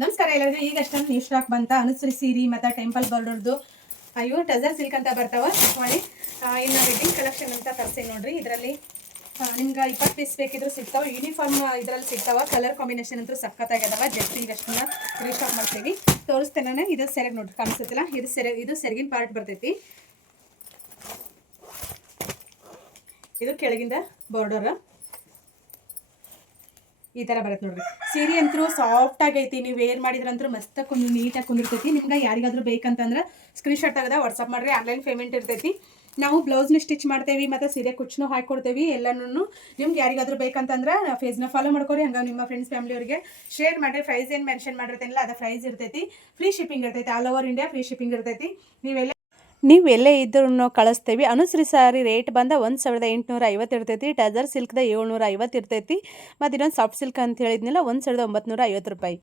ನಮಸ್ಕಾರ ಎಲ್ಲರಿಗೂ. ಈಗಷ್ಟೇ ನ್ಯೂ ಸ್ಟಾಕ್ ಬಂತ ಅನುಶ್ರೀ ಸೀರೆ ಮತ್ತು ಟೆಂಪಲ್ ಬಾರ್ಡರ್ದು ಇವು ಟಜರ್ ಸಿಲ್ಕ್ ಅಂತ ಬರ್ತಾವೆ. ಚೆಕ್ ಮಾಡಿ. ಇನ್ನು ವೆಡ್ಡಿಂಗ್ ಕಲೆಕ್ಷನ್ ಅಂತ ತರಿಸಿ ನೋಡ್ರಿ. ಇದರಲ್ಲಿ ನಿಮ್ಗೆ 20 ಪೀಸ್ ಬೇಕಿದ್ರು ಸಿಗ್ತಾವೆ. ಯೂನಿಫಾರ್ಮ್ ಇದರಲ್ಲಿ ಸಿಗ್ತಾವೆ. ಕಲರ್ ಕಾಂಬಿನೇಷನ್ ಅಂತೂ ಸಖತ್ತಾಗ್ಯದವ. ಜಸ್ಟ್ ಈಗಷ್ಟನ್ನ ರೀಸ್ಟಾಕ್ ಮಾಡ್ತೀವಿ. ತೋರಿಸ್ತೇನೆ. ಇದು ಸೆರಗ್ ನೋಡ್ರಿ, ಕಾಣಿಸುತ್ತಿಲ್ಲ. ಇದು ಸೆರಗಿನ ಪಾರ್ಟ್ ಬರ್ತೈತಿ. ಇದು ಕೆಳಗಿಂದ ಬಾರ್ಡರ್ ಈ ಥರ ಬರುತ್ತೆ ನೋಡ್ರಿ. ಸೀರೆ ಅಂತೂ ಸಾಫ್ಟ್ ಆಗೈತಿ. ನೀವು ವೇರ್ ಮಾಡಿದ್ರಂತೂ ಮಸ್ತ್ ನೀಟಾಗಿ ಕುಂದಿರ್ತೈತಿ. ನಿಮ್ಗೆ ಯಾರಿಗಾದ್ರೂ ಬೇಕಂತಂದ್ರೆ ಸ್ಕ್ರೀನ್ಶಾಟ್ ತೆಗೆದ ವಾಟ್ಸಪ್ ಮಾಡಿರಿ. ಆನ್ಲೈನ್ ಪೇಮೆಂಟ್ ಇರ್ತೈತಿ. ನಾವು ಬ್ಲೌಸ್ನ ಸ್ಟಿಚ್ ಮಾಡ್ತೇವೆ ಮತ್ತು ಸೀರೆ ಕುಚ್ಚನ್ನು ಹಾಕಿಕೊಡ್ತೇವೆ. ಎಲ್ಲನೂ ನಿಮ್ಗೆ ಯಾರಿಗಾದ್ರೂ ಬೇಕಂತಂದ್ರೆ ಫೇಸ್ನ ಫಾಲೋ ಮಾಡ್ಕೊರಿ. ಹಂಗೆ ನಿಮ್ಮ ಫ್ರೆಂಡ್ಸ್ ಫ್ಯಾಮಿಲಿಯವರಿಗೆ ಶೇರ್ ಮಾಡಿರಿ. ಪ್ರೈಸ್ ಏನು ಮೆನ್ಷನ್ ಮಾಡಿರ್ತೀನಿಲ್ಲ ಅದು ಪ್ರೈಸ್ ಇರ್ತೈತಿ. ಫ್ರೀ ಶಿಪ್ಪಿಂಗ್ ಇರ್ತೈತಿ. All over India free shipping ಇರ್ತೈತಿ. ನೀವು ಎಲ್ಲೇ ಇದ್ರೂ ಕಳಿಸ್ತೇವೆ. ಅನುಶ್ರೀ ಸಾರಿ ರೇಟ್ ಬಂದ 1850 ಇರ್ತೈತಿ. ಟಜರ್ ಸಿಲ್ಕ್ದ 750 ಇರ್ತೈತಿ. ಮತ್ತು ಇನ್ನೊಂದು ಸಾಫ್ಟ್ ಸಿಲ್ಕ್ ಅಂತ ಹೇಳಿದ್ನಿಲ್ಲ, 1950 ರೂಪಾಯಿ.